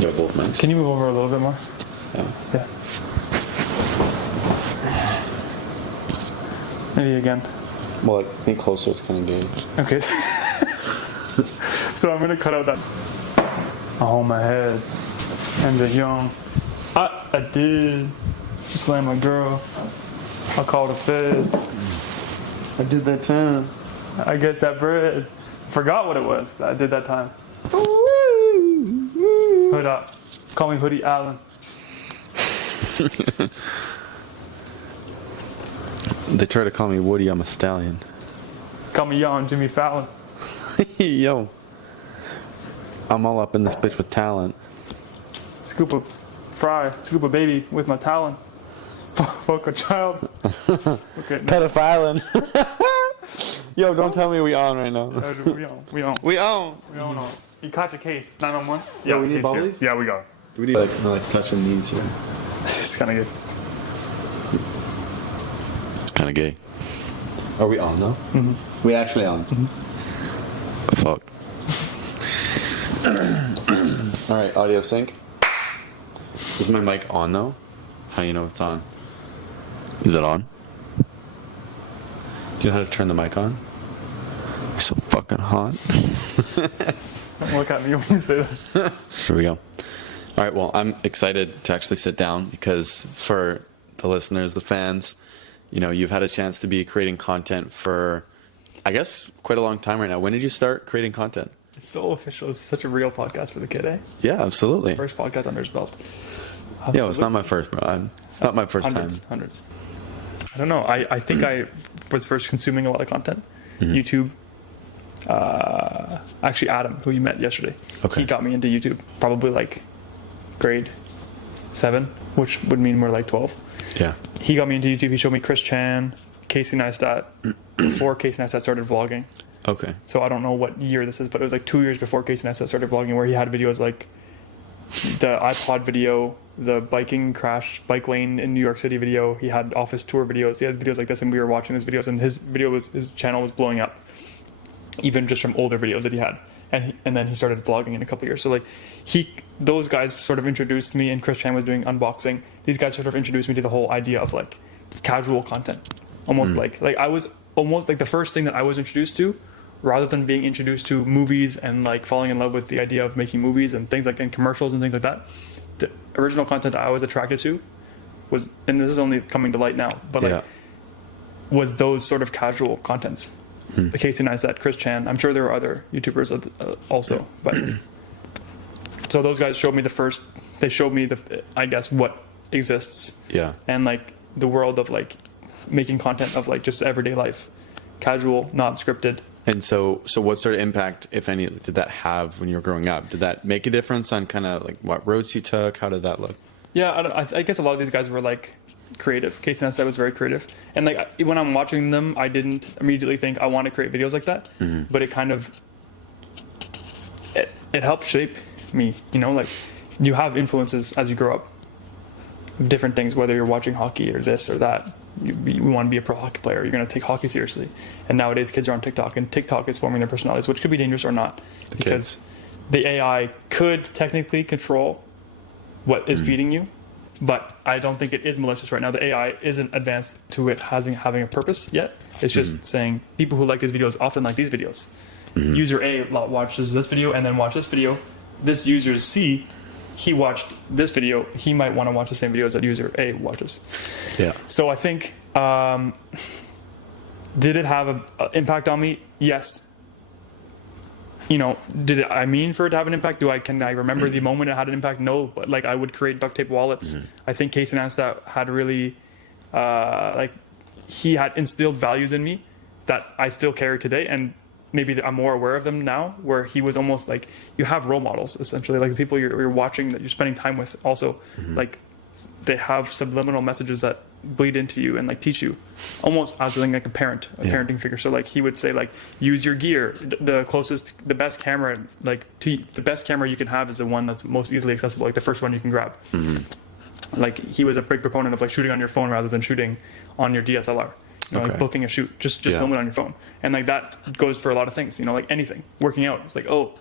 Yeah, both mics. Can you move over a little bit more? Yeah. Maybe again. Well, I think closer is kind of gay. Okay. So I'm gonna cut out that. Oh, my head. And the young. I did. Just slammed my girl. I called the feds. I did that time. I get that bread. Forgot what it was that I did that time. Hood up. Call me Hoodie Allen. They try to call me Woody. I'm a stallion. Call me Young Jimmy Fallon. Yo. I'm all up in this bitch with talent. Scoop a fry. Scoop a baby with my talon. Fuck a child. Okay. Pedophiling. Yo, don't tell me we on right now. We on. We on. We on. You caught the case. 911? Yeah, we need he's here. bubblies? Yeah, we got it. We need like touching these here. It's kind of good. It's kind of gay. Are we on though? Mm-hmm. We actually on. Mm-hmm. Fuck. All right, audio sync. Is my mic on though? How do you know it's on? Is it on? Do you know how to turn the mic on? You're so fucking hot. Don't look at me when you say that. Here we go. All right, well, I'm excited to actually sit down because for the listeners, the fans, you know, you've had a chance to be creating content for, I guess, quite a long time right now. When did you start creating content? It's so official. This is such a real podcast for the kid, eh? Yeah, absolutely. First podcast under his belt. Yeah, it's not my first, bro. It's not my first time. Hundreds. I don't know. I think I was first consuming a lot of content. Mm-hmm. YouTube. Actually, Adam, who you met yesterday, he got me into YouTube. Probably like grade 7, which would mean we're like 12. Yeah. He got me into YouTube. He showed me Chris Chan, Casey Neistat, before Casey Neistat started vlogging. Okay. So I don't know what year this is, but it was like 2 years before Casey Neistat started vlogging, where he had videos like the iPod video, the biking crash, bike lane in New York City video. He had office tour videos. He had videos like this, and we were watching his videos, and his channel was blowing up, even just from older videos that he had. And then he started vlogging in a couple of years. So like those guys sort of introduced me, and Chris Chan was doing unboxing. These guys sort of introduced me to the whole idea of like casual content. Almost like I was almost like the first thing that I was introduced to, rather than being introduced to movies and like falling in love with the idea of making movies and things like in commercials and things like that. The original content I was attracted to was, and this is only coming to light now, but was those sort of casual contents. The Casey Neistat, Chris Chan. I'm sure there were other YouTubers also, but so those guys showed me they showed me I guess what exists. Yeah. And like the world of like making content of like just everyday life, casual, not scripted. And so what sort of impact, if any, did that have when you were growing up? Did that make a difference on kind of like what roads you took? How did that look? Yeah, I guess a lot of these guys were like creative. Casey Neistat was very creative, and like when I'm watching them, I didn't immediately think I want to create videos like that. Mm-hmm. But it kind of it helped shape me. You know, like you have influences as you grow up. Different things, whether you're watching hockey or this or that. You want to be a pro hockey player. You're going to take hockey seriously. And nowadays, kids are on TikTok, and TikTok is forming their personalities, which could be dangerous or not, because the AI could technically control what is feeding you. But I don't think it is malicious right now. The AI isn't advanced to it having a purpose yet. It's just saying people who like these videos often like these videos. Mm-hmm. User A watches this video and then watch this video. This user C, he watched this video. He might want to watch the same videos that user A watches. Yeah. So I think, did it have an impact on me? Yes. You know, I mean for it to have an impact? Can I remember the moment it had an impact? No, but like I would create duct tape wallets. Mm-hmm. I think Casey Neistat had really, he had instilled values in me that I still carry today, and maybe I'm more aware of them now, where he was almost like, you have role models, essentially, like the people you're watching, that you're spending time with also, like they have subliminal messages that bleed into you and like teach you, almost as like a parenting figure. So like he would say like, use your gear, the best camera, like the best camera you can have is the one that's most easily accessible, like the first one you can grab. Like he was a big proponent of like shooting on your phone rather than shooting on your DSLR. You know, like booking a shoot, just film it on your phone. And like that goes for a lot of things, you know, like anything. Working out, it's like, oh,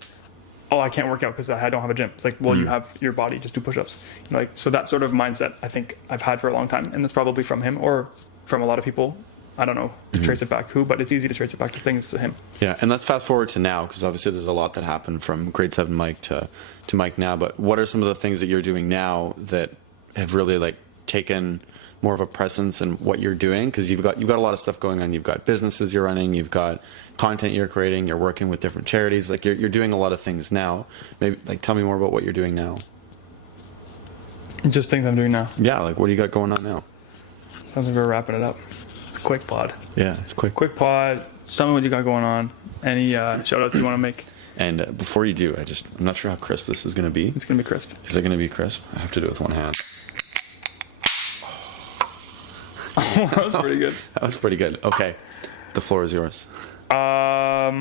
oh, I can't work out because I don't have a gym. It's like, well, you have your body, just do push-ups. You know, like, so that sort of mindset I think I've had for a long time, and that's probably from him or from a lot of people. I don't know to trace it back who, but it's easy to trace it back to things to him. Yeah, and let's fast forward to now, because obviously there's a lot that happened from grade 7 Mike to Mike now. But what are some of the things that you're doing now that have really like taken more of a presence in what you're doing? Because you've got a lot of stuff going on. You've got businesses you're running, you've got content you're creating, you're working with different charities. Like you're doing a lot of things now. Maybe like tell me more about what you're doing now. Just things I'm doing now. Yeah, like what do you got going on now? Sounds like we're wrapping it up. It's a quick pod. Yeah, it's quick. Quick pod. Just tell me what you got going on. Any shout outs you want to make? And before you do, I'm not sure how crisp this is going to be. It's going to be crisp. Is it going to be crisp? I have to do it with one hand. That was pretty good. That was pretty good. Okay, the floor is yours. I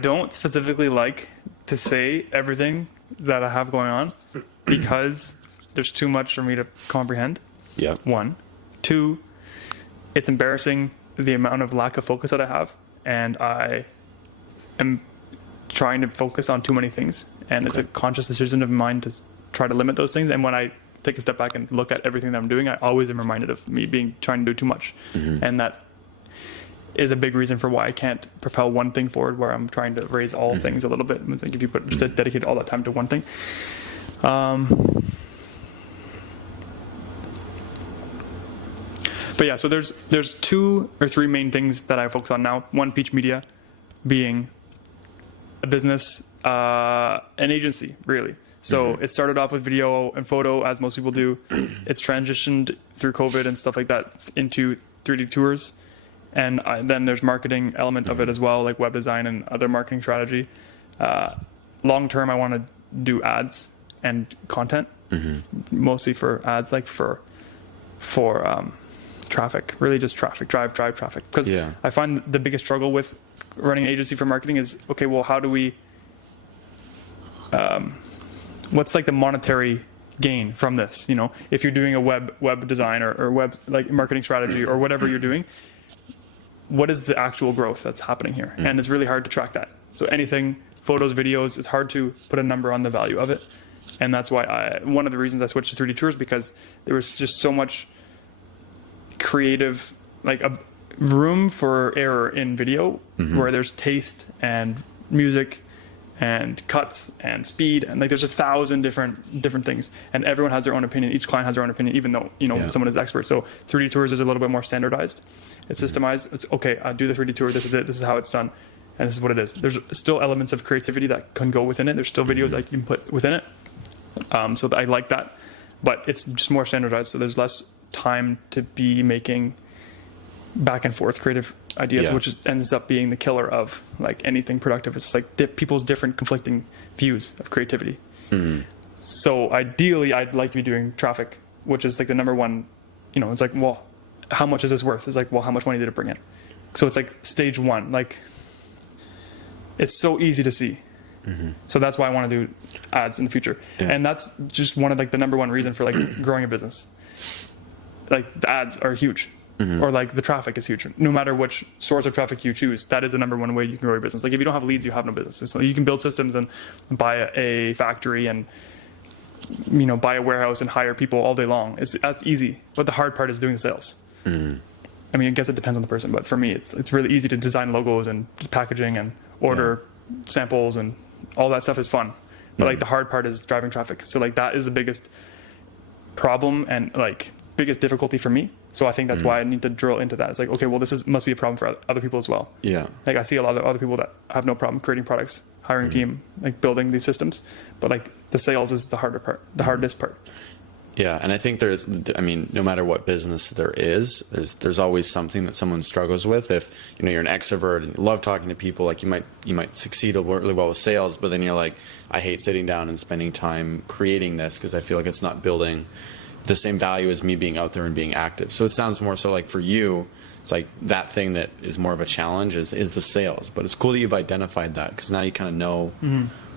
don't specifically like to say everything that I have going on because there's too much for me to comprehend. Yeah. 1. 2, it's embarrassing the amount of lack of focus that I have, and I am trying to focus on too many things, and it's a conscious decision of mine to try to limit those things. And when I take a step back and look at everything that I'm doing, I always am reminded of me trying to do too much. And that is a big reason for why I can't propel one thing forward, where I'm trying to raise all things a little bit. It's like if you just dedicate all that time to one thing. But yeah, so there's 2 or 3 main things that I focus on now. One, Peach Media, being a business, an agency, really. So it started off with video and photo, as most people do. It's transitioned through COVID and stuff like that into 3D tours. And then there's marketing element of it as well, like web design and other marketing strategy. Long term, I want to do ads and content, mostly for ads, like for traffic, really just traffic, drive traffic. Because I find the biggest struggle with running an agency for marketing is, okay, well, how do we, what's like the monetary gain from this? You know, if you're doing a web design or web like marketing strategy or whatever you're doing, what is the actual growth that's happening here? And it's really hard to track that. So anything, photos, videos, it's hard to put a number on the value of it. And that's why one of the reasons I switched to 3D tours, because there was just so much creative, like a room for error in video, where there's taste and music and cuts and speed, and like there's 1,000 different things, and everyone has their own opinion. Each client has their own opinion, even though someone is expert. So 3D tours is a little bit more standardized. It's systemized. It's okay. I do the 3D tour. This is it. This is how it's done, and this is what it is. There's still elements of creativity that can go within it. There's still videos I can put within it. So I like that, but it's just more standardized. So there's less time to be making back and forth creative ideas, which ends up being the killer of like anything productive. It's just like people's different conflicting views of creativity. So ideally, I'd like to be doing traffic, which is like the number one. It's like, well, how much is this worth? It's like, well, how much money did it bring in? So it's like stage 1. Like, it's so easy to see. So that's why I want to do ads in the future, and that's just one of like the number one reason for like growing a business. Like the ads are huge. Or like the traffic is huge. No matter which source of traffic you choose, that is the number one way you can grow your business. Like if you don't have leads, you have no business. So you can build systems and buy a factory and buy a warehouse and hire people all day long. That's easy. But the hard part is doing the sales. I mean, I guess it depends on the person, but for me, it's really easy to design logos and just packaging and order samples, and all that stuff is fun. But like the hard part is driving traffic. So like that is the biggest problem and like biggest difficulty for me. So I think that's why I need to drill into that. It's like, okay, well, must be a problem for other people as well. Yeah. Like I see a lot of other people that have no problem creating products, hiring a team, like building these systems, but like the sales is the harder part, the hardest part. Yeah, and I think no matter what business there is, there's always something that someone struggles with. If you're an extrovert and you love talking to people, like you might succeed really well with sales, but then you're like, I hate sitting down and spending time creating this because I feel like it's not building the same value as me being out there and being active. So it sounds more so like for you, it's like that thing that is more of a challenge is the sales. But it's cool that you've identified that, because now you kind of know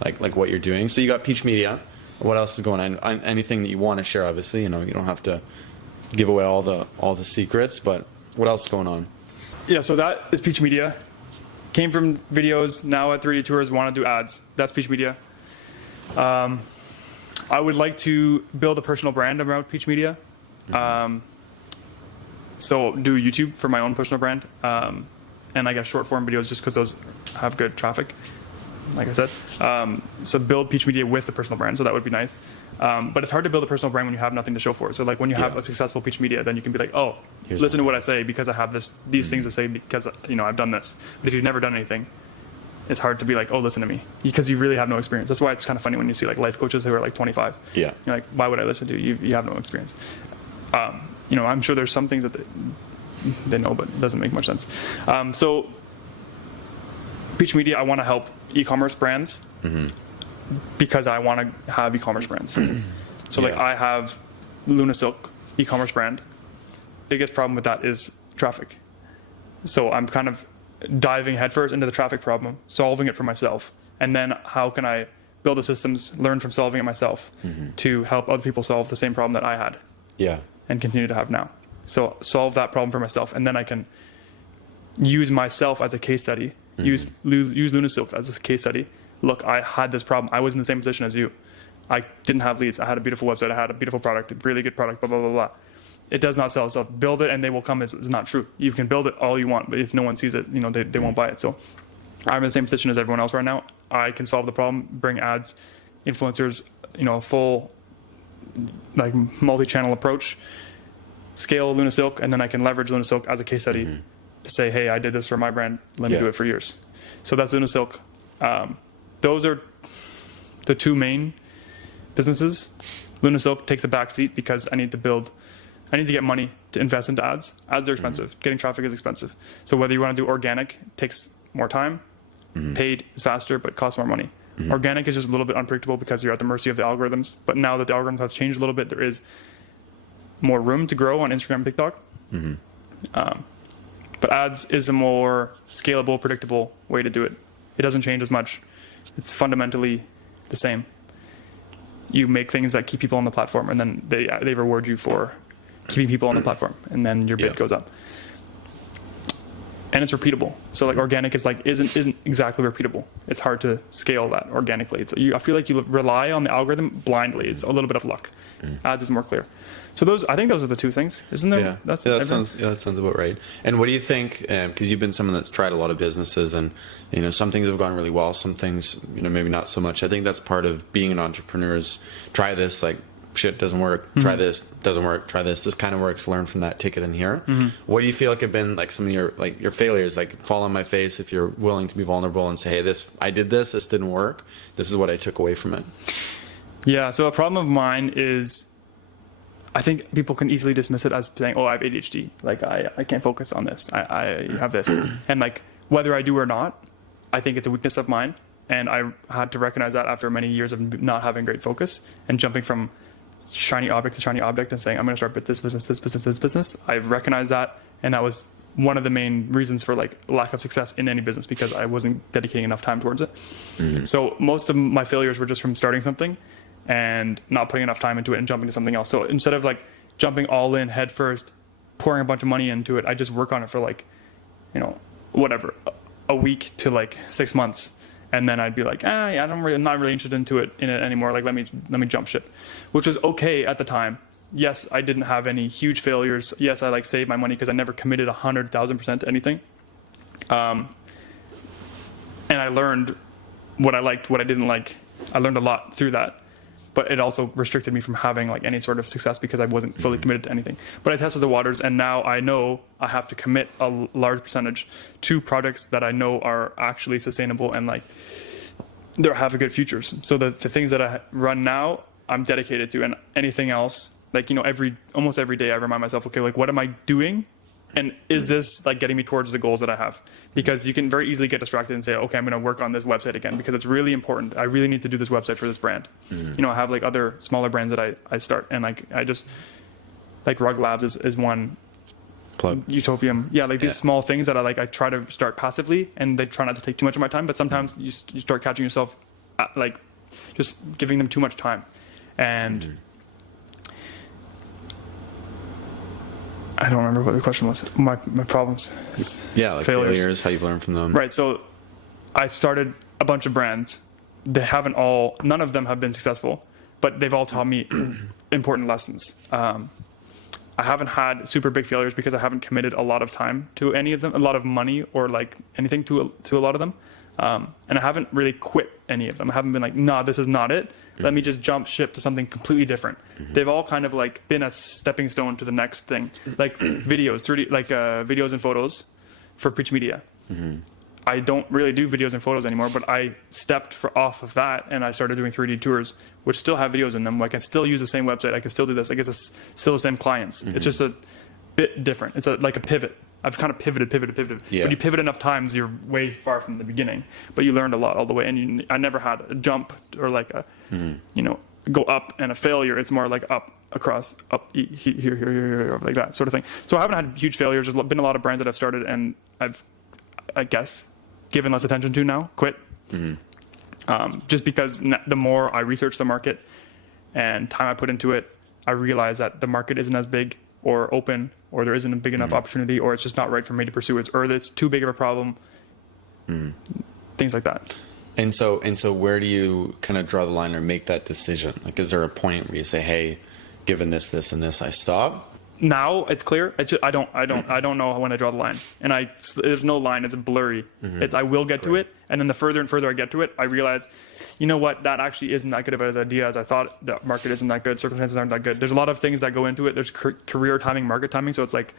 like what you're doing. So you got Peach Media. What else is going on? Anything that you want to share? Obviously, you don't have to give away all the secrets. But what else is going on? Yeah, so that is Peach Media. came from videos, now at 3D Tours, want to do ads. That's Peach Media. I would like to build a personal brand around Peach Media. So do YouTube for my own personal brand. And I guess short form videos just because those have good traffic, like I said. So build Peach Media with the personal brand, so that would be nice. But it's hard to build a personal brand when you have nothing to show for it. So like when you have a successful Peach Media, then you can be like, oh, listen to what I say because I have these things to say because I've done this. But if you've never done anything, it's hard to be like, oh, listen to me, because you really have no experience. That's why it's kind of funny when you see like life coaches who are like 25. Yeah. You're like, why would I listen to you? You have no experience. I'm sure there's some things that they know, but it doesn't make much sense. So Peach Media, I want to help e-commerce brands because I want to have e-commerce brands. So like I have Luna Silk e-commerce brand. Biggest problem with that is traffic. So I'm kind of diving headfirst into the traffic problem, solving it for myself. And then how can I build the systems, learn from solving it myself to help other people solve the same problem that I had and continue to have now. So solve that problem for myself, and then I can use myself as a case study, use Luna Silk as a case study. Look, I had this problem. I was in the same position as you. I didn't have leads. I had a beautiful website. I had a beautiful product, a really good product, blah, blah, blah, blah. It does not sell itself. Build it and they will come is not true. You can build it all you want, but if no one sees it, they won't buy it. So I'm in the same position as everyone else right now. I can solve the problem, bring ads, influencers, full like multi-channel approach, scale Luna Silk, and then I can leverage Luna Silk as a case study to say, hey, I did this for my brand. Let me do it for yours. So that's Luna Silk. Those are the two main businesses. Luna Silk takes a back seat because I need to get money to invest into ads. Ads are expensive. Getting traffic is expensive. So whether you want to do organic, it takes more time. Paid is faster, but costs more money. Organic is just a little bit unpredictable because you're at the mercy of the algorithms. But now that the algorithms have changed a little bit, there is more room to grow on Instagram and TikTok. But ads is a more scalable, predictable way to do it. It doesn't change as much. It's fundamentally the same. You make things that keep people on the platform, and then they reward you for keeping people on the platform, and then your bid goes up. And it's repeatable. So like organic is like isn't exactly repeatable. It's hard to scale that organically. I feel like you rely on the algorithm blindly. It's a little bit of luck. Ads is more clear. So I think those are the two things, isn't there? Yeah, that sounds about right. And what do you think? Because you've been someone that's tried a lot of businesses, and some things have gone really well, some things maybe not so much. I think that's part of being an entrepreneur is try this, like shit doesn't work. Try this, doesn't work. Try this. This kind of works. Learn from that. Take it in here. What do you feel like have been like some of your failures? Like fall on my face if you're willing to be vulnerable and say, hey, I did this. This didn't work. This is what I took away from it. Yeah. So a problem of mine is, I think people can easily dismiss it as saying, oh, I have ADHD. Like I can't focus on this. I have this. And like whether I do or not, I think it's a weakness of mine. And I had to recognize that after many years of not having great focus and jumping from shiny object to shiny object and saying, I'm going to start with this business, this business, this business. I've recognized that. And that was one of the main reasons for like lack of success in any business because I wasn't dedicating enough time towards it. So most of my failures were just from starting something and not putting enough time into it and jumping to something else. So instead of like jumping all in head first, pouring a bunch of money into it, I just work on it for like, whatever, a week to like 6 months. And then I'd be like, I'm not really interested in it anymore. Like, let me jump ship, which was okay at the time. Yes, I didn't have any huge failures. Yes, I like saved my money because I never committed 100,000% to anything. And I learned what I liked, what I didn't like. I learned a lot through that, but it also restricted me from having like any sort of success because I wasn't fully committed to anything. But I tested the waters, and now I know I have to commit a large percentage to projects that I know are actually sustainable and like they have a good futures. So the things that I run now, I'm dedicated to, and anything else, like almost every day, I remind myself, okay, like what am I doing? And is this like getting me towards the goals that I have? Because you can very easily get distracted and say, okay, I'm going to work on this website again because it's really important. I really need to do this website for this brand. I have like other smaller brands that I start, and like I just like Rug Labs is one. Plug. Utopium. Yeah, like these small things that I try to start passively, and they try not to take too much of my time. But sometimes you start catching yourself like just giving them too much time, and I don't remember what the question was. My problems. Yeah, like failures, how you've learned from them. Right. So I've started a bunch of brands. None of them have been successful, but they've all taught me important lessons. I haven't had super big failures because I haven't committed a lot of time to any of them, a lot of money or like anything to a lot of them. And I haven't really quit any of them. I haven't been like, nah, this is not it. Let me just jump ship to something completely different. They've all kind of like been a stepping stone to the next thing, like videos, 3D, like videos and photos for Preach Media. I don't really do videos and photos anymore, but I stepped off of that and I started doing 3D tours, which still have videos in them. I can still use the same website. I can still do this. I guess it's still the same clients. It's just a bit different. It's like a pivot. I've kind of pivoted. Yeah. When you pivot enough times, you're way far from the beginning, but you learned a lot all the way. And I never had a jump or like a, go up and a failure. It's more like up, across, up, here, like that sort of thing. So I haven't had huge failures. There's been a lot of brands that I've started and I've, I guess, given less attention to now, quit. Just because the more I research the market and time I put into it, I realize that the market isn't as big or open, or there isn't a big enough opportunity, or it's just not right for me to pursue it, or it's too big of a problem. Things like that. And so where do you kind of draw the line or make that decision? Like, is there a point where you say, hey, given this, and this, I stop? Now it's clear. I don't know when I draw the line, and there's no line. It's blurry. It's I will get to it, and then the further and further I get to it, I realize, you know what, that actually isn't that good of an idea as I thought. The market isn't that good. Circumstances aren't that good. There's a lot of things that go into it. There's career timing, market timing. So it's like,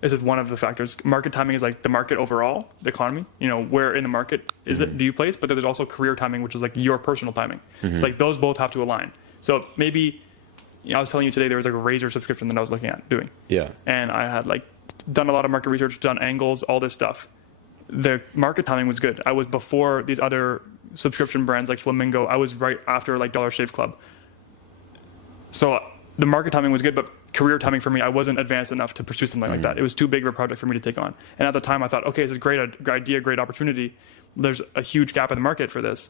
this is one of the factors. Market timing is like the market overall, the economy. Where in the market is it? Do you place? But there's also career timing, which is like your personal timing. It's like those both have to align. So maybe. I was telling you today there was like a Razor subscription that I was looking at doing. Yeah. And I had like done a lot of market research, done angles, all this stuff. The market timing was good. I was before these other subscription brands like Flamingo. I was right after like Dollar Shave Club. So the market timing was good, but career timing for me, I wasn't advanced enough to pursue something like that. It was too big of a project for me to take on. And at the time I thought, okay, this is a great idea, great opportunity. There's a huge gap in the market for this.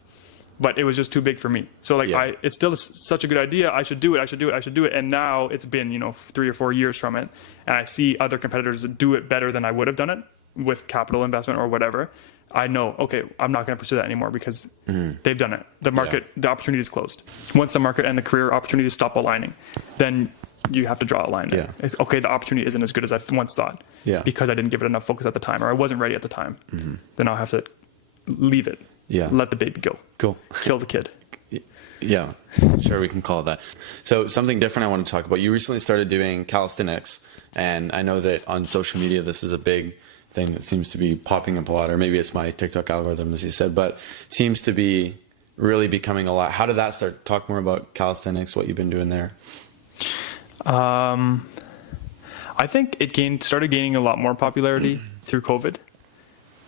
But it was just too big for me. So like, it's still such a good idea. I should do it. And now it's been, 3 or 4 years from it. And I see other competitors that do it better than I would have done it with capital investment or whatever. I know, okay, I'm not going to pursue that anymore because they've done it. The market, the opportunity is closed. Once the market and the career opportunities stop aligning, then you have to draw a line. Yeah. It's, okay, the opportunity isn't as good as I once thought because I didn't give it enough focus at the time or I wasn't ready at the time. Then I'll have to leave it. Yeah. Let the baby go. Cool. Kill the kid. Yeah, sure, we can call it that. So something different I want to talk about. You recently started doing calisthenics, and I know that on social media this is a big thing that seems to be popping up a lot, or maybe it's my TikTok algorithm, as you said, but it seems to be really becoming a lot. How did that start? Talk more about calisthenics, what you've been doing there. I think it started gaining a lot more popularity through COVID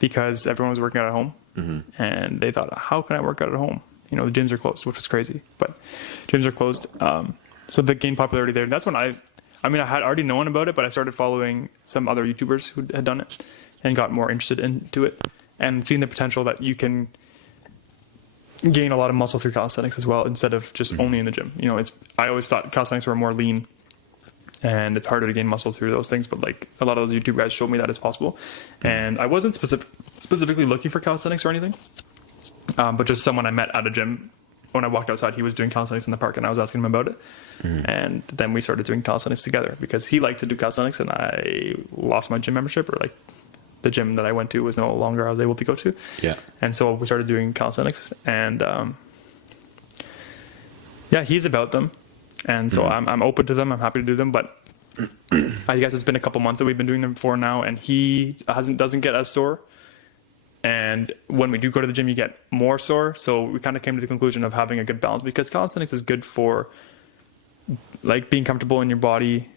because everyone was working out at home. And they thought, how can I work out at home? The gyms are closed, which was crazy, but gyms are closed. So they gained popularity there. And that's when I had already known about it, but I started following some other YouTubers who had done it and got more interested into it and seeing the potential that you can gain a lot of muscle through calisthenics as well, instead of just only in the gym. I always thought calisthenics were more lean and it's harder to gain muscle through those things, but like a lot of those YouTube guys showed me that it's possible. And I wasn't specifically looking for calisthenics or anything, but just someone I met at a gym. When I walked outside, he was doing calisthenics in the park and I was asking him about it. And then we started doing calisthenics together because he liked to do calisthenics and I lost my gym membership, or like the gym that I went to was no longer I was able to go to. Yeah. And so we started doing calisthenics and he's about them. And so I'm open to them. I'm happy to do them, but I guess it's been a couple months that we've been doing them for now, and he doesn't get as sore. And when we do go to the gym, you get more sore. So we kind of came to the conclusion of having a good balance, because calisthenics is good for like being comfortable in your body,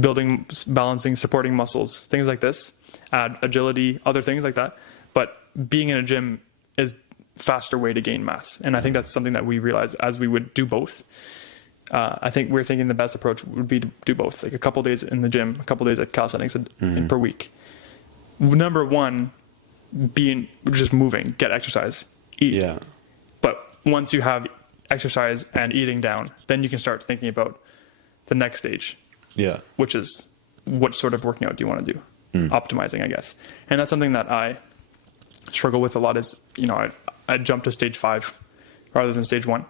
building, balancing, supporting muscles, things like this, add agility, other things like that. But being in a gym is faster way to gain mass. And I think that's something that we realized as we would do both. I think we're thinking the best approach would be to do both, like a couple days in the gym, a couple days at calisthenics per week. Number one, being just moving, get exercise, eat. Yeah. But once you have exercise and eating down, then you can start thinking about the next stage. Yeah. which is what sort of working out do you want to do? Optimizing, I guess. And that's something that I struggle with a lot is, I jump to stage 5 rather than stage 1.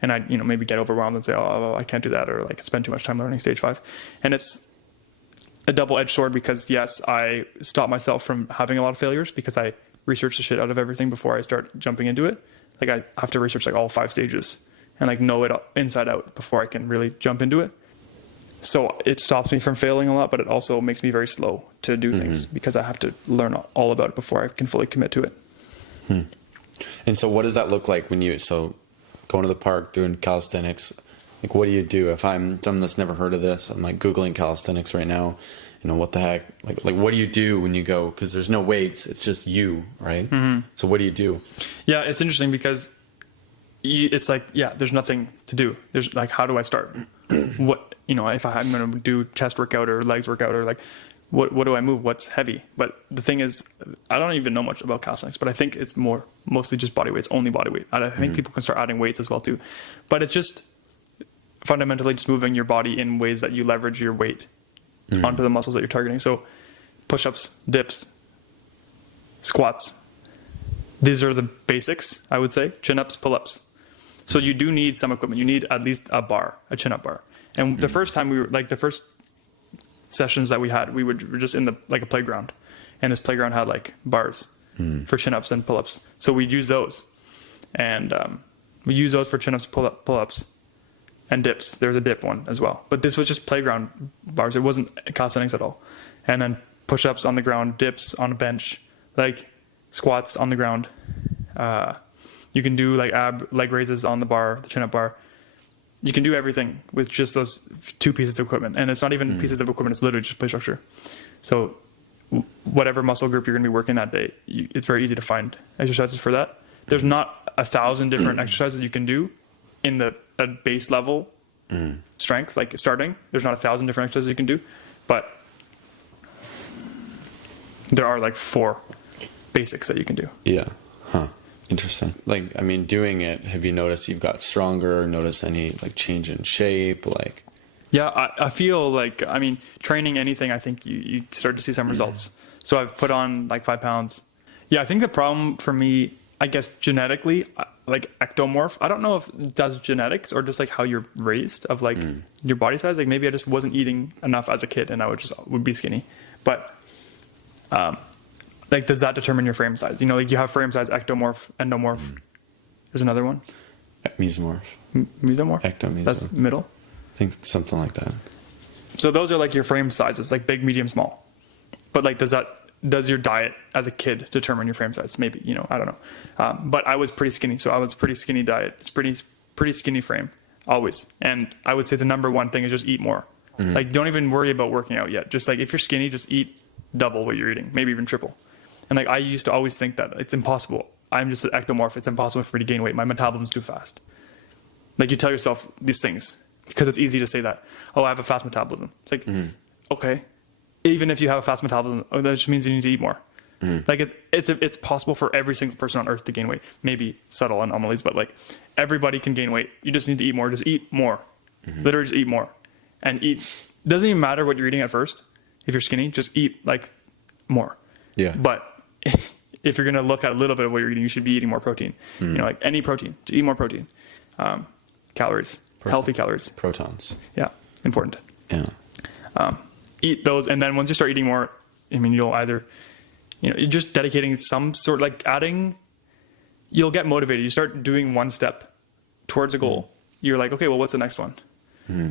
And I, maybe get overwhelmed and say, oh, I can't do that, or like spend too much time learning stage 5. And it's a double-edged sword because yes, I stop myself from having a lot of failures because I research the shit out of everything before I start jumping into it. Like I have to research like all 5 stages and like know it inside out before I can really jump into it. So it stops me from failing a lot, but it also makes me very slow to do things because I have to learn all about it before I can fully commit to it. And so what does that look like when going to the park, doing calisthenics, like what do you do? If I'm someone that's never heard of this, I'm like Googling calisthenics right now, what the heck? Like what do you do when you go? Because there's no weights, it's just you, right? So what do you do? Yeah, it's interesting because it's like, there's nothing to do. There's like, how do I start? What, if I'm going to do chest workout or legs workout or like, what do I move? What's heavy? But the thing is, I don't even know much about calisthenics, but I think it's mostly just body weight. It's only body weight. I think people can start adding weights as well too. But it's just fundamentally just moving your body in ways that you leverage your weight onto the muscles that you're targeting. So push-ups, dips, squats. These are the basics, I would say. Chin-ups, pull-ups. So you do need some equipment. You need at least a bar, a chin-up bar. And the first time the first sessions that we had, we were just in a playground, and this playground had like bars for chin-ups and pull-ups. So we'd use those, and we use those for chin-ups, pull-ups, and dips. There was a dip one as well, but this was just playground bars. It wasn't calisthenics at all. And then push-ups on the ground, dips on a bench, like squats on the ground. You can do like leg raises on the bar, the chin-up bar. You can do everything with just those 2 pieces of equipment. And it's not even pieces of equipment, it's literally just play structure. So whatever muscle group you're going to be working that day, it's very easy to find exercises for that. There's not 1,000 different exercises you can do in the base level strength, like starting. There's not 1,000 different exercises you can do, but there are like 4 basics that you can do. Yeah. Huh. Interesting. Like, I mean, doing it, have you noticed you've got stronger, noticed any like change in shape? Like, yeah, I feel like, training anything, I think you start to see some results. So I've put on like 5 pounds. Yeah, I think the problem for me, I guess genetically, like ectomorph, I don't know if that's genetics or just like how you're raised of like your body size. Like maybe I just wasn't eating enough as a kid and I would be skinny. But, like, does that determine your frame size? Like you have frame size, ectomorph, endomorph. There's another one. Mesomorph. Mesomorph? Ectomesomorph. That's middle? I think something like that. So those are like your frame sizes, like big, medium, small. But like, does your diet as a kid determine your frame size? Maybe, I don't know. But I was pretty skinny. So I was pretty skinny diet. It's pretty skinny frame always. And I would say the number one thing is just eat more. Like, don't even worry about working out yet. Just like, if you're skinny, just eat double what you're eating, maybe even triple. And like, I used to always think that it's impossible. I'm just an ectomorph. It's impossible for me to gain weight. My metabolism's too fast. Like, you tell yourself these things because it's easy to say that, oh, I have a fast metabolism. It's like, okay, even if you have a fast metabolism, that just means you need to eat more. Like it's possible for every single person on earth to gain weight. Maybe subtle anomalies, but like everybody can gain weight. You just need to eat more. Just eat more. Literally just eat more. And doesn't even matter what you're eating at first. If you're skinny, just eat like more. Yeah. But if you're going to look at a little bit of what you're eating, you should be eating more protein. Like any protein, to eat more protein. Calories, healthy calories. Protons. Yeah, important. Yeah. Eat those, and then once you start eating more, you'll either, you're just dedicating some sort, like you'll get motivated. You start doing one step towards a goal. You're like, okay, well, what's the next one?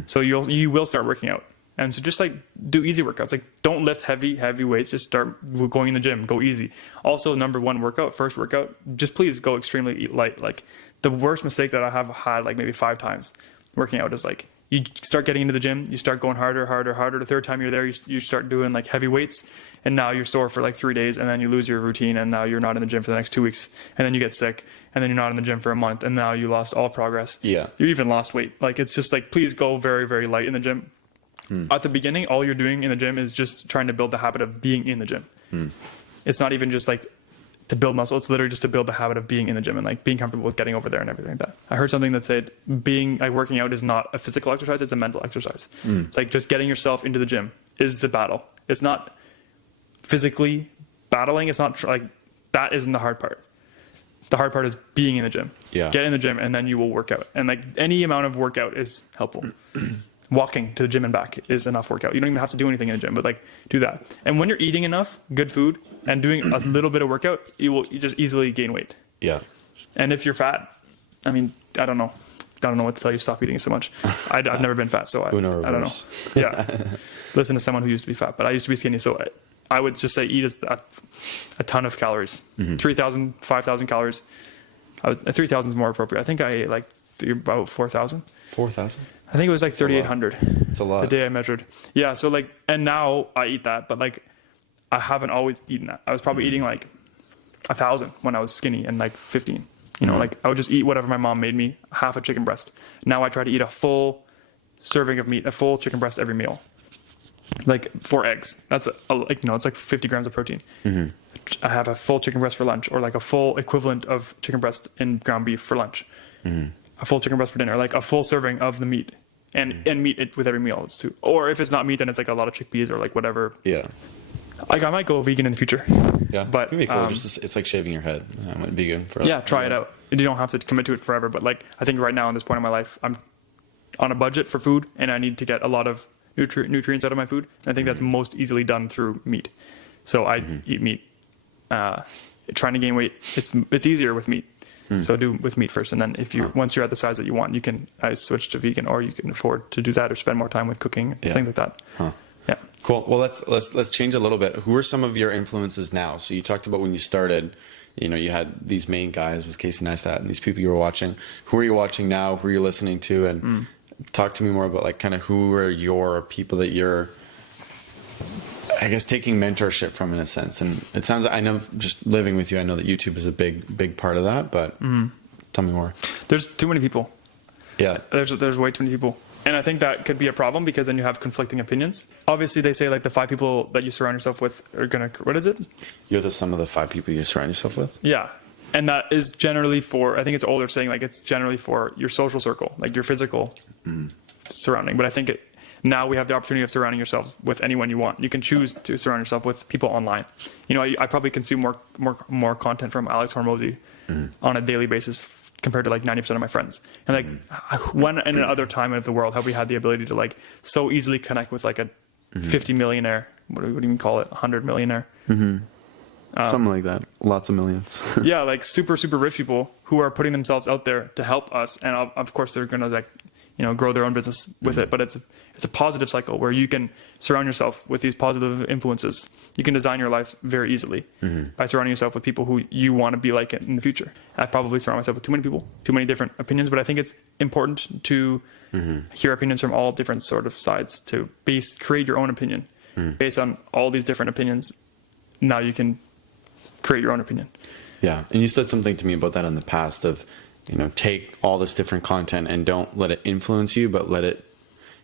So you will start working out. And so just like do easy workouts. Like don't lift heavy weights. Just start going in the gym. Go easy. Also, number one first workout, just please go extremely light. Like the worst mistake that I have had like maybe 5 times working out is like you start getting into the gym, you start going harder. The third time you're there, you start doing like heavy weights, and now you're sore for like 3 days, and then you lose your routine, and now you're not in the gym for the next 2 weeks, and then you get sick, and then you're not in the gym for a month, and now you lost all progress. Yeah. You even lost weight. Like it's just like, please go very, very light in the gym. At the beginning, all you're doing in the gym is just trying to build the habit of being in the gym. It's not even just like to build muscle. It's literally just to build the habit of being in the gym and like being comfortable with getting over there and everything like that. I heard something that said being like working out is not a physical exercise, it's a mental exercise. It's like just getting yourself into the gym is the battle. It's not physically battling. It's not like that isn't the hard part. The hard part is being in the gym. Yeah. Get in the gym and then you will work out. And like any amount of workout is helpful. Walking to the gym and back is enough workout. You don't even have to do anything in the gym, but like do that. And when you're eating enough good food and doing a little bit of workout, you just easily gain weight. Yeah. And if you're fat, I mean, I don't know what to tell you. Stop eating so much. I've never been fat, so I don't know. Yeah. Listen to someone who used to be fat, but I used to be skinny. So I would just say eat a ton of calories, 3,000, 5,000 calories. 3,000 is more appropriate. I think I ate like about 4,000. 4,000? I think it was like 3,800. It's a lot. The day I measured. Yeah. So like, and now I eat that, but like I haven't always eaten that. I was probably eating like 1,000 when I was skinny and like 15. You know, like I would just eat whatever my mom made me, half a chicken breast. Now I try to eat a full serving of meat, a full chicken breast every meal. Like 4 eggs. That's it's like 50 grams of protein. I have a full chicken breast for lunch, or like a full equivalent of chicken breast in ground beef for lunch. A full chicken breast for dinner, like a full serving of the meat, and meat it with every meal too. Or if it's not meat, then it's like a lot of chickpeas or like whatever. Yeah. Like I might go vegan in the future. Yeah. But It'd be cool. It's like shaving your head. I went vegan for try it out. You don't have to commit to it forever, but like I think right now in this point in my life, I'm on a budget for food, and I need to get a lot of nutrients out of my food. And I think that's most easily done through meat. So I eat meat. Trying to gain weight, it's easier with meat. So do with meat first, and then once you're at the size that you want, you can switch to vegan, or you can afford to do that, or spend more time with cooking, things like that. Yeah. Cool. Well, let's change a little bit. Who are some of your influences now? So you talked about when you started, you had these main guys with Casey Neistat and these people you were watching. Who are you watching now? Who are you listening to? And talk to me more about like kind of who are your people that you're, I guess, taking mentorship from in a sense. And it sounds like, I know, just living with you, I know that YouTube is a big part of that, but tell me more. There's too many people. Yeah. There's way too many people. And I think that could be a problem because then you have conflicting opinions. Obviously, they say like the 5 people that you surround yourself with are going to, what is it? You're the sum of the 5 people you surround yourself with? Yeah. And that is generally for, I think it's older saying like it's generally for your social circle, like your physical surrounding. But I think now we have the opportunity of surrounding yourself with anyone you want. You can choose to surround yourself with people online. I probably consume more content from Alex Hormozy on a daily basis compared to like 90% of my friends. And like when in another time of the world have we had the ability to like so easily connect with like a 50 millionaire, what do you even call it, 100 millionaire? Something like that. Lots of millions. Yeah, like super rich people who are putting themselves out there to help us, and of course they're gonna like grow their own business with it. But it's a positive cycle where you can surround yourself with these positive influences. You can design your life very easily by surrounding yourself with people who you want to be like in the future. I probably surround myself with too many people, too many different opinions, but I think it's important to hear opinions from all different sort of sides to create your own opinion based on all these different opinions. Now you can create your own opinion. Yeah. And you said something to me about that in the past of, take all this different content and don't let it influence you, but let it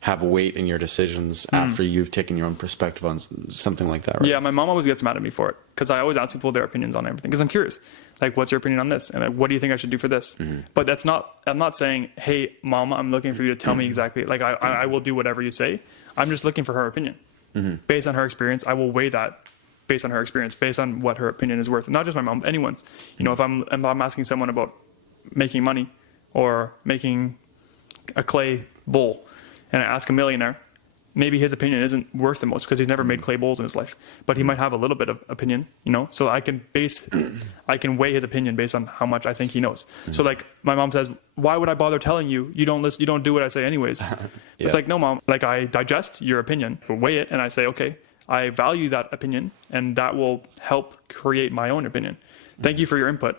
have weight in your decisions after you've taken your own perspective on something like that, right? Yeah, my mom always gets mad at me for it because I always ask people their opinions on everything because I'm curious. Like, what's your opinion on this? And like, what do you think I should do for this? But I'm not saying, hey, mama, I'm looking for you to tell me exactly. Like, I will do whatever you say. I'm just looking for her opinion. Based on her experience, I will weigh that based on her experience, based on what her opinion is worth. Not just my mom, anyone's. If I'm asking someone about making money or making a clay bowl, and I ask a millionaire, maybe his opinion isn't worth the most because he's never made clay bowls in his life, but he might have a little bit of opinion, so I can weigh his opinion based on how much I think he knows. So like my mom says, why would I bother telling you? You don't listen, you don't do what I say anyways. It's like, no, mom, like I digest your opinion, weigh it, and I say, okay, I value that opinion and that will help create my own opinion. Thank you for your input.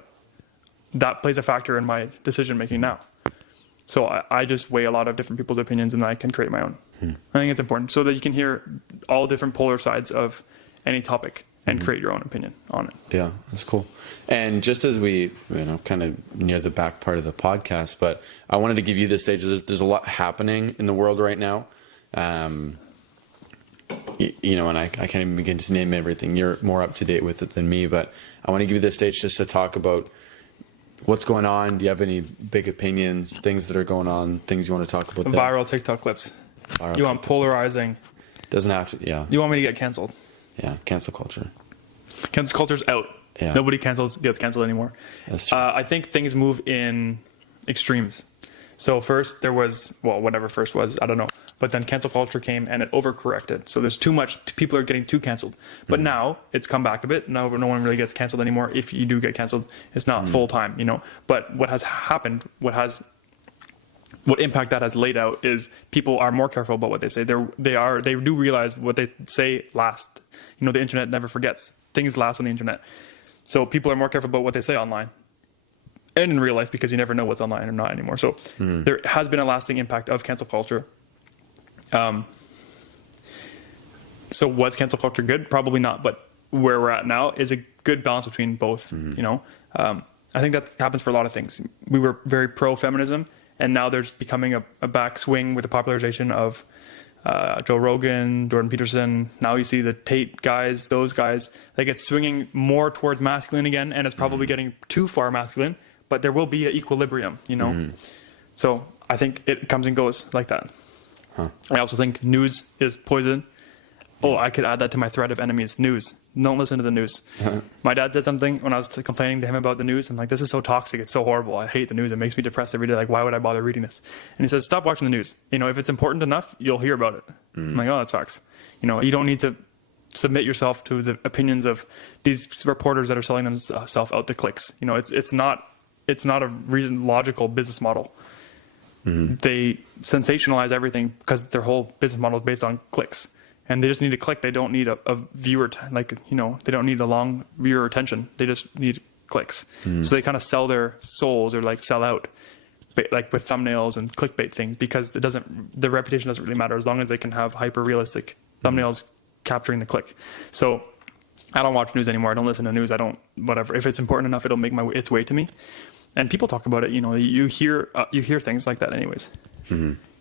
That plays a factor in my decision making now. So I just weigh a lot of different people's opinions and I can create my own. I think it's important so that you can hear all different polar sides of any topic and create your own opinion on it. Yeah, that's cool. And just as we, kind of near the back part of the podcast, but I wanted to give you this stage. There's a lot happening in the world right now. you know, and I can't even begin to name everything. You're more up to date with it than me, but I want to give you the stage just to talk about what's going on. Do you have any big opinions, things that are going on, things you want to talk about? Viral TikTok clips. Viral You want TikTok polarizing. Doesn't have to, yeah. You want me to get canceled. Yeah, cancel culture. Cancel culture's out. Yeah. Nobody gets canceled anymore. That's true. I think things move in extremes. So first there was, well, whatever first was, I don't know. But then cancel culture came and it overcorrected. So there's too much, people are getting too canceled. But now it's come back a bit. Now no one really gets canceled anymore. If you do get canceled, it's not full time, you know. But what has happened, what impact that has laid out is people are more careful about what they say. They do realize what they say lasts. You know, the internet never forgets. Things last on the internet. So people are more careful about what they say online and in real life because you never know what's online or not anymore. So there has been a lasting impact of cancel culture. So was cancel culture good? Probably not. But where we're at now is a good balance between both. You know, I think that happens for a lot of things. We were very pro-feminism, and now there's becoming a backswing with the popularization of Joe Rogan, Jordan Peterson. Now you see the Tate guys, those guys. Like it's swinging more towards masculine again, and it's probably getting too far masculine. But there will be an equilibrium, you know. So I think it comes and goes like that. I also think news is poison. Oh, I could add that to my thread of enemies. News. Don't listen to the news. My dad said something when I was complaining to him about the news. I'm like, this is so toxic. It's so horrible. I hate the news. It makes me depressed every day. Like, why would I bother reading this? And he says, stop watching the news. You know, if it's important enough, you'll hear about it. I'm like, oh, that sucks. You know, you don't need to submit yourself to the opinions of these reporters that are selling themselves out to clicks. You know, it's not a logical business model. They sensationalize everything because their whole business model is based on clicks, and they just need a click. They don't need a viewer, they don't need a long viewer attention. They just need clicks. So they kind of sell their souls or like sell out, like with thumbnails and clickbait things because the reputation doesn't really matter as long as they can have hyper realistic thumbnails capturing the click. So I don't watch news anymore. I don't listen to news. I don't, whatever. If it's important enough, it'll make its way to me. And people talk about it, you know, you hear things like that anyways.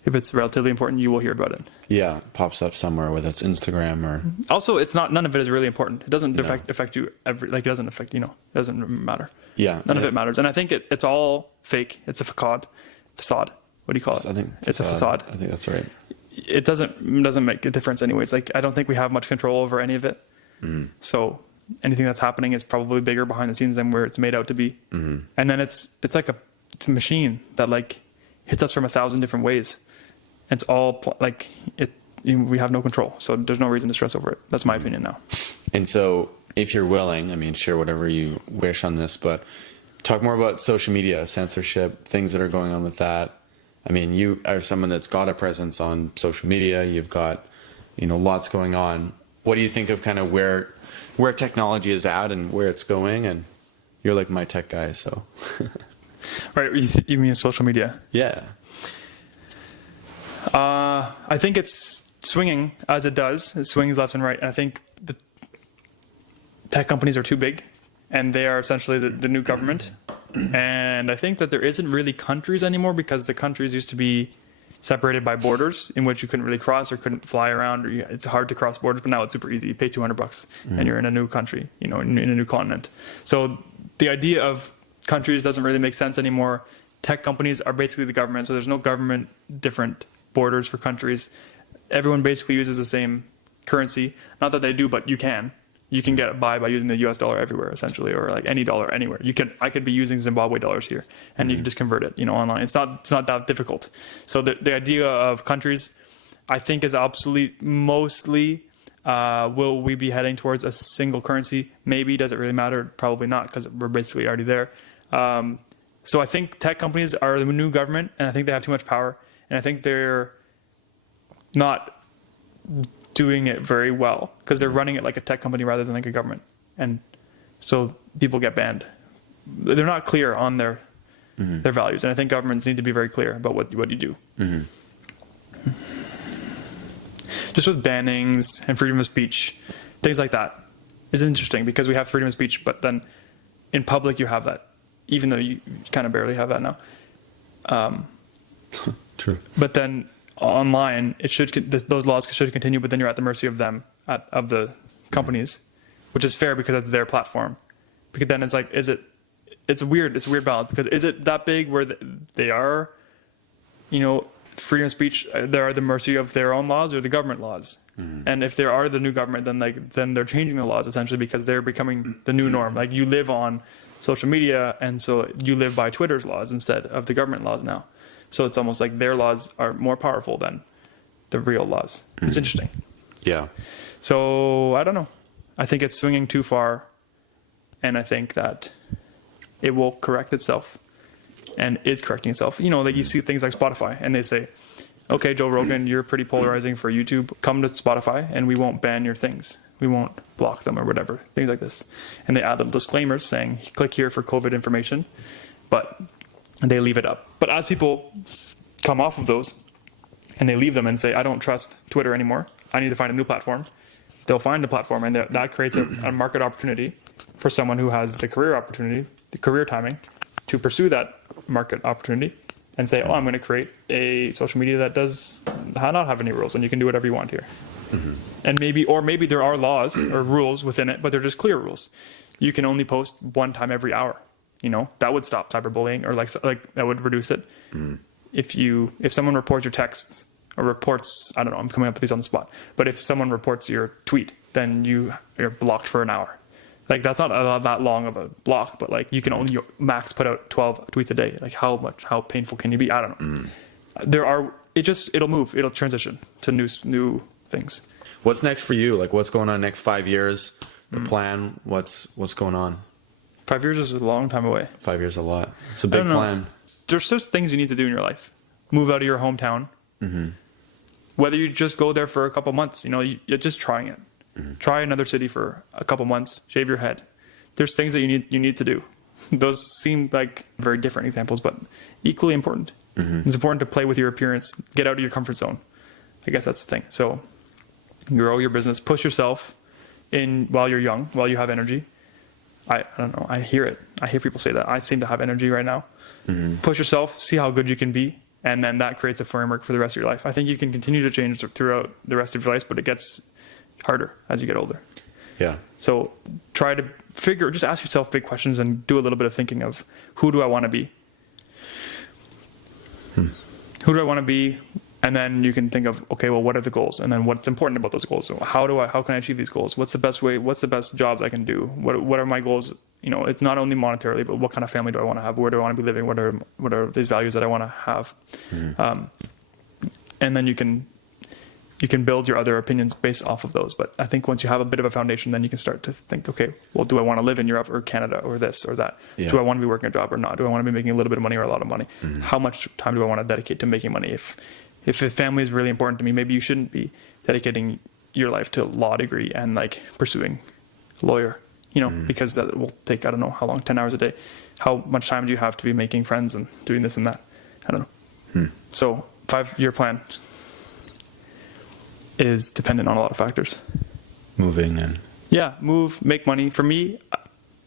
If it's relatively important, you will hear about it. Yeah, it pops up somewhere, whether it's Instagram or... Also, none of it is really important. It doesn't affect you it doesn't affect, you know, it doesn't matter. Yeah. None of it matters. And I think it's all fake. It's a facade. What do you call it? I think it's a facade. I think that's right. It doesn't make a difference anyways. Like, I don't think we have much control over any of it. So anything that's happening is probably bigger behind the scenes than where it's made out to be. And then it's like it's a machine that like hits us from 1,000 different ways. It's all we have no control. So there's no reason to stress over it. That's my opinion now. And so if you're willing, I mean, share whatever you wish on this, but talk more about social media, censorship, things that are going on with that. I mean, you are someone that's got a presence on social media. You've got, you know, lots going on. What do you think of kind of where technology is at and where it's going? And you're like my tech guy, so. Right. You mean social media? Yeah. I think it's swinging as it does. It swings left and right. And I think the tech companies are too big and they are essentially the new government. And I think that there isn't really countries anymore because the countries used to be separated by borders in which you couldn't really cross or couldn't fly around, or it's hard to cross borders, but now it's super easy. You pay $200 and you're in a new country, you know, in a new continent. So the idea of countries doesn't really make sense anymore. Tech companies are basically the government, so there's no government different borders for countries. Everyone basically uses the same currency. Not that they do, but you can get by using the US dollar everywhere essentially, or like any dollar anywhere. I could be using Zimbabwe dollars here and you can just convert it, you know, online. It's not that difficult. So the idea of countries, I think, is obsolete mostly. Will we be heading towards a single currency? Maybe. Does it really matter? Probably not, because we're basically already there. So I think tech companies are the new government, and I think they have too much power, and I think they're not doing it very well because they're running it like a tech company rather than like a government, and so people get banned. They're not clear on their values, and I think governments need to be very clear about what you do. Just with bannings and freedom of speech, things like that is interesting because we have freedom of speech, but then in public you have that, even though you kind of barely have that now. True. But then online, those laws should continue, but then you're at the mercy of them, of the companies, which is fair because that's their platform. Because then it's like, it's a weird balance, because is it that big where they are, freedom of speech, they're at the mercy of their own laws or the government laws? And if there are the new government, then they're changing the laws essentially because they're becoming the new norm. Like, you live on social media, and so you live by Twitter's laws instead of the government laws now. So it's almost like their laws are more powerful than the real laws. It's interesting. Yeah. So I don't know. I think it's swinging too far, and I think that it will correct itself and is correcting itself. Like, you see things like Spotify, and they say, okay, Joe Rogan, you're pretty polarizing for YouTube. Come to Spotify and we won't ban your things. We won't block them or whatever, things like this. And they add them disclaimers saying, click here for COVID information, but they leave it up. But as people come off of those and they leave them and say, I don't trust Twitter anymore, I need to find a new platform, they'll find a platform, and that creates a market opportunity for someone who has the career opportunity, the career timing, to pursue that market opportunity and say, I'm going to create a social media that does not have any rules, and you can do whatever you want here. And maybe there are laws or rules within it, but they're just clear rules. You can only post one time every hour. That would stop cyberbullying, or like that would reduce it. If someone reports your texts or reports, I don't know, I'm coming up with these on the spot, but if someone reports your tweet, then you're blocked for an hour. Like, that's not that long of a block, but like, you can only max put out 12 tweets a day. Like, how painful can you be? I don't know. It'll move. It'll transition to new things. What's next for you? Like, what's going on next 5 years? The plan, what's going on? 5 years is a long time away. 5 years is a lot. It's a big plan. There's just things you need to do in your life. Move out of your hometown. Whether you just go there for a couple months, you're just trying it. Try another city for a couple months, shave your head. There's things that you need to do. Those seem like very different examples, but equally important. It's important to play with your appearance, get out of your comfort zone. I guess that's the thing. So grow your business, push yourself in while you're young, while you have energy. I don't know. I hear it. I hear people say that. I seem to have energy right now. Push yourself, see how good you can be. And then that creates a framework for the rest of your life. I think you can continue to change throughout the rest of your life, but it gets harder as you get older. Yeah. So try to just ask yourself big questions and do a little bit of thinking of, who do I want to be? Who do I want to be? And then you can think of, okay, well, what are the goals? And then what's important about those goals? So how can I achieve these goals? What's the best way? What's the best jobs I can do? What are my goals? It's not only monetarily, but what kind of family do I want to have? Where do I want to be living? What are these values that I want to have? And then you can build your other opinions based off of those. But I think once you have a bit of a foundation, then you can start to think, okay, well, do I want to live in Europe or Canada or this or that? Yeah. Do I want to be working a job or not? Do I want to be making a little bit of money or a lot of money? How much time do I want to dedicate to making money? If the family is really important to me, maybe you shouldn't be dedicating your life to a law degree and like pursuing a lawyer, because that will take, I don't know how long, 10 hours a day. How much time do you have to be making friends and doing this and that? I don't know. So 5-year plan is dependent on a lot of factors. Moving and move, make money. For me,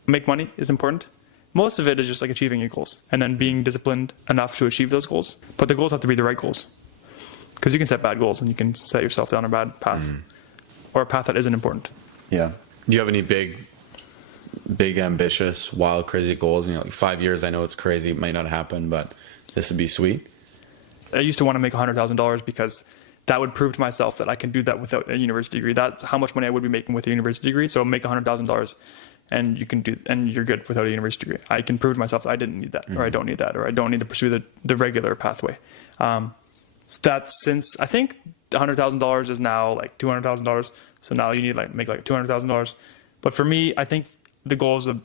make money is important. Most of it is just like achieving your goals and then being disciplined enough to achieve those goals. But the goals have to be the right goals, because you can set bad goals and you can set yourself down a bad path or a path that isn't important. Yeah. Do you have any big, ambitious, wild, crazy goals? Like 5 years, I know it's crazy. It might not happen, but this would be sweet. I used to want to make $100,000 because that would prove to myself that I can do that without a university degree. That's how much money I would be making with a university degree. So make $100,000 and you're good without a university degree. I can prove to myself that I didn't need that, or I don't need that, or I don't need to pursue the regular pathway. That's since I think $100,000 is now like $200,000. So now you need make like $200,000. But for me, I think the goal is $1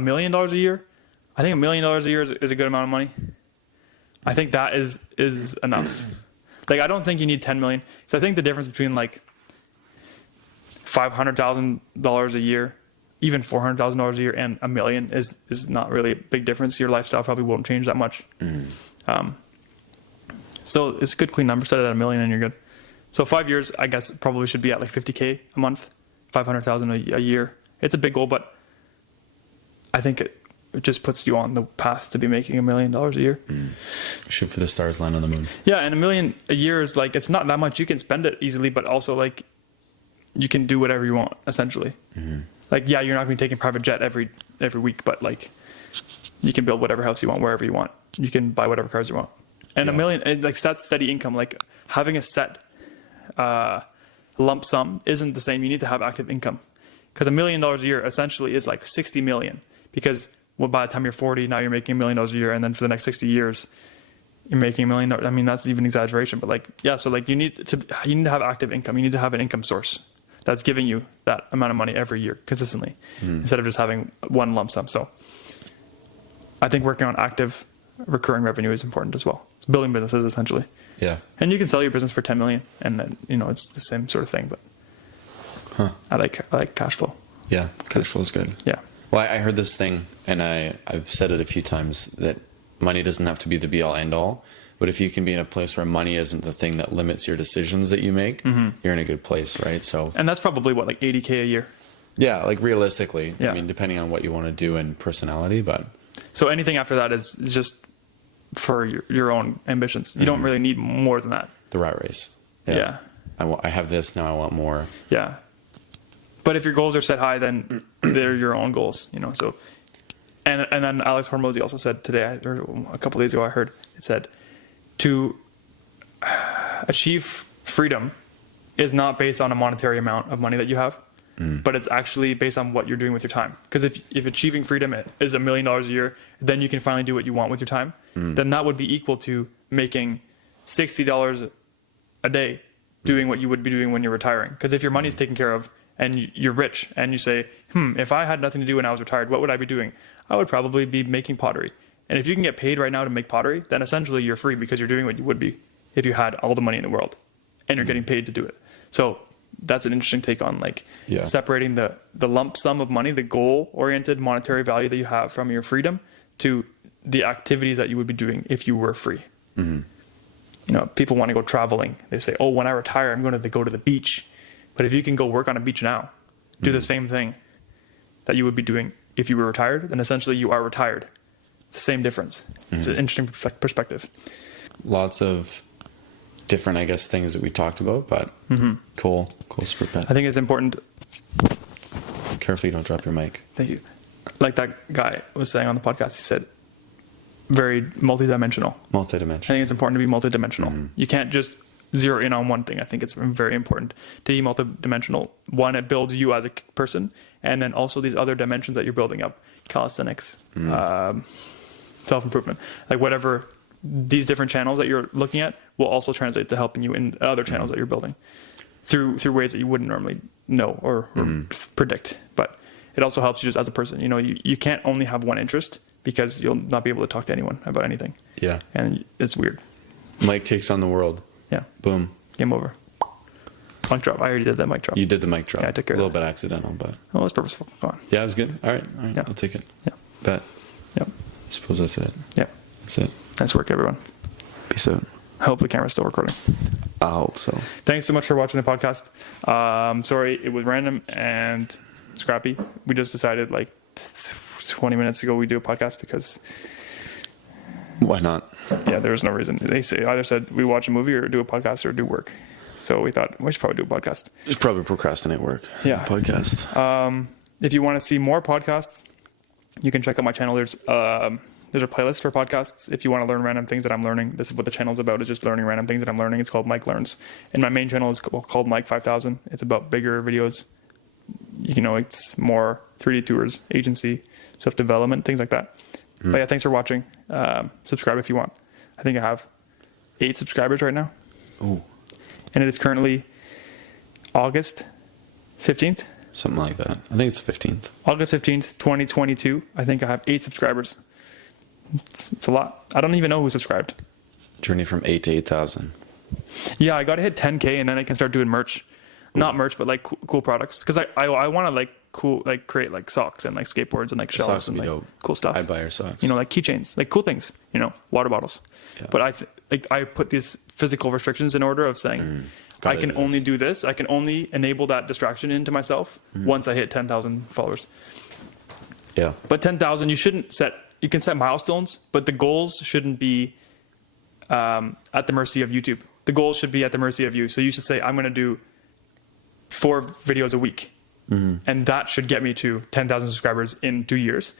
million a year. I think $1 million a year is a good amount of money. I think that is enough. Like, I don't think you need 10 million. So I think the difference between like $500,000 a year, even $400,000 a year, and $1 million is not really a big difference. Your lifestyle probably won't change that much. So it's a good clean number. Set it at $1 million and you're good. So 5 years, I guess, probably should be at like $50K a month, $500,000 a year. It's a big goal, but I think it just puts you on the path to be making $1 million a year. Shoot for the stars, land on the moon. Yeah, and $1 million a year is like, it's not that much. You can spend it easily, but also like you can do whatever you want essentially. Like, yeah, you're not going to be taking private jet every week, but like you can build whatever house you want wherever you want. You can buy whatever cars you want. And $1 million, like that's steady income. Like having a set lump sum isn't the same. You need to have active income, because $1 million a year essentially is like 60 million. Because well, by the time you're 40, now you're making $1 million a year, and then for the next 60 years, you're making $1 million. I mean, that's even exaggeration, but like, yeah. So like, you need to have active income. You need to have an income source that's giving you that amount of money every year consistently, instead of just having one lump sum. So I think working on active recurring revenue is important as well. It's building businesses essentially. Yeah. And you can sell your business for 10 million, and then, you know, it's the same sort of thing, but I like cash flow. Yeah. Cash flow is good. Yeah. Well, I heard this thing, and I've said it a few times, that money doesn't have to be the be all end all, but if you can be in a place where money isn't the thing that limits your decisions that you make, you're in a good place, right? So, And that's probably what, like 80K a year. yeah, like realistically, Yeah. I mean, depending on what you want to do and personality, but So anything after that is just for your own ambitions. You don't really need more than that. the rat race. Yeah. I have this, now I want more. Yeah. But if your goals are set high, then they're your own goals, you know. So, and then Alex Hormozy also said today, or a couple days ago, I heard it said, to achieve freedom is not based on a monetary amount of money that you have, but it's actually based on what you're doing with your time. Because if achieving freedom is $1 million a year, then you can finally do what you want with your time. Then that would be equal to making $60 a day doing what you would be doing when you're retiring. Because if your money is taken care of and you're rich and you say, if I had nothing to do when I was retired, what would I be doing? I would probably be making pottery. And if you can get paid right now to make pottery, then essentially you're free, because you're doing what you would be if you had all the money in the world and you're getting paid to do it. So that's an interesting take on like separating the lump sum of money, the goal-oriented monetary value that you have from your freedom, to the activities that you would be doing if you were free. You know, people want to go traveling. They say, oh, when I retire, I'm going to go to the beach. But if you can go work on a beach now, do the same thing that you would be doing if you were retired, then essentially you are retired. It's the same difference. It's an interesting perspective. Lots of different, I guess, things that we talked about, but cool split bet. I think it's important. Carefully, don't drop your mic. Thank you. Like that guy was saying on the podcast, he said, very multidimensional. I think it's important to be multidimensional. You can't just zero in on one thing. I think it's very important to be multidimensional. One, it builds you as a person, and then also these other dimensions that you're building up, calisthenics, self-improvement, like whatever these different channels that you're looking at will also translate to helping you in other channels that you're building through ways that you wouldn't normally know or predict. But it also helps you just as a person. You know, you can't only have one interest, because you'll not be able to talk to anyone about anything. Yeah. And it's weird. Mike takes on the world. Yeah. Boom. Game over. Mic drop. I already did that mic drop. You did the mic drop. Yeah, I took care of a little that. bit accidental, but. Oh, it was purposeful. Go on. Yeah, it was good. All right. Yeah. I'll take it. Yeah. Bet. Yep. I suppose that's it. Yep. That's it. Nice work, everyone. Peace out. I hope the camera's still recording. I hope so. Thanks so much for watching the podcast. Sorry, it was random and scrappy. We just decided like 20 minutes ago we do a podcast because Why not? yeah, there was no reason. They either said we watch a movie or do a podcast or do work. So we thought we should probably do a podcast. Just probably procrastinate work. Yeah. Podcast. If you want to see more podcasts, you can check out my channel. There's a playlist for podcasts. If you want to learn random things that I'm learning, this is what the channel's about, is just learning random things that I'm learning. It's called Mike Learns. And my main channel is called Mike 5000. It's about bigger videos. You know, it's more 3D tours, agency, self-development, things like that. But yeah, thanks for watching. Subscribe if you want. I think I have 8 subscribers right now. Ooh. And it is currently August 15th. Something like that. I think it's the 15th. August 15th, 2022. I think I have 8 subscribers. It's a lot. I don't even know who subscribed. Journey from 8 to 8,000. Yeah, I got to hit 10K and then I can start doing merch. Ooh. Not merch, but like cool products. Because I want to like create like socks and like skateboards and like shells and like cool stuff. I'd buy your socks. You know, like keychains, like cool things, you know, water bottles. Yeah. But I put these physical restrictions in order of saying, I can only do this. I can only enable that distraction into myself once I hit 10,000 followers. Yeah. But 10,000, you can set milestones, but the goals shouldn't be at the mercy of YouTube. The goals should be at the mercy of you. So you should say, I'm going to do 4 videos a week. And that should get me to 10,000 subscribers in 2 years.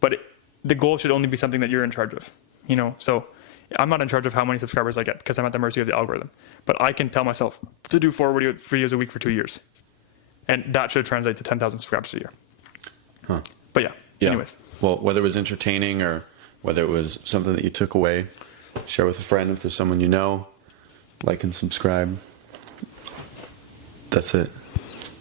But the goal should only be something that you're in charge of, you know? So I'm not in charge of how many subscribers I get because I'm at the mercy of the algorithm. But I can tell myself to do 4 videos a week for 2 years. And that should translate to 10,000 subscribers a year. Huh. But yeah, anyways. Well, whether it was entertaining or whether it was something that you took away, share with a friend if there's someone you know. Like and subscribe. That's it.